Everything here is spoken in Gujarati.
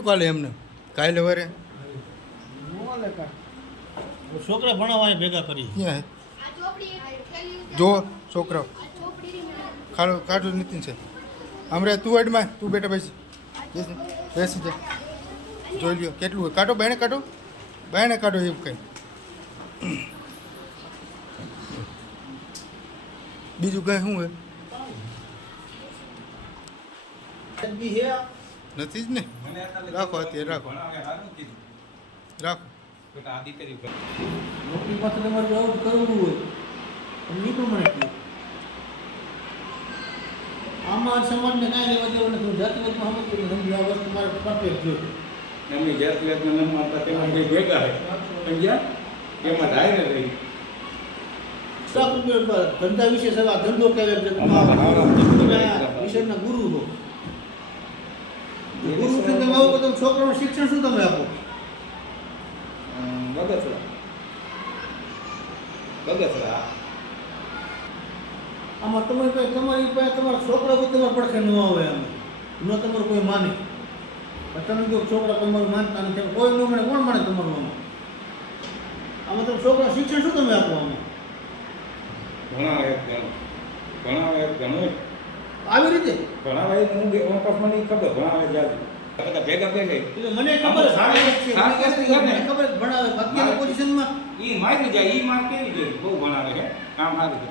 થોડુંક હાલે એમને કાલે વરે છોકરા ભણાવવા ભેગા કરી ક્યાં જો છોકરાઓ ખાડો કાઢો નીતિન છે હમણાં તું એડમાં તું બેટા બેસી બેસી જા જોઈ લ્યો કેટલું હોય કાઢો બાયણે કાઢો એવું કંઈ બીજું કંઈ શું હોય નથી જ ને રાખો અત્યારે રાખો નોકરી પાસે તમારે આવું કરવું હોય નહીં પ્રમાણે આમાં સમાજને કાંઈ લેવા દેવું નથી જાતિવાદમાં સમજવું સમજી આ વસ્તુ મારે પરફેક્ટ જોઈએ એમની જાતિવાદના નામમાં હતા તેમાં બે ભેગા છે સમજ્યા એમાં ધાઈને રહી સ્ટોક ધંધા વિશે સલાહ ધંધો કહેવાય છે વિષયના ગુરુ હો ગુરુ છે તમે આવો તો છોકરાનું શિક્ષણ શું તમે આપો બગસરા આમાં તમારી પાસે તમારા છોકરા કોઈ તમારા પડખે ન આવે આમ ન તમારું કોઈ માને તમે જો છોકરા તમારું માનતા નથી કોઈ ન મને કોણ માને તમારું આમાં તમે છોકરા શિક્ષણ શું તમે આપો આમાં ઘણું આવી રીતે ભણાવે હું ખબર ભણાવે જાતે બધા ભેગા ભેગા એટલે મને ખબર છે મને ખબર ભણાવે અત્યારની પોઝિશનમાં ઈ મારી જાય ઈ માર કેવી જોઈએ બહુ ભણાવે છે કામ સારું છે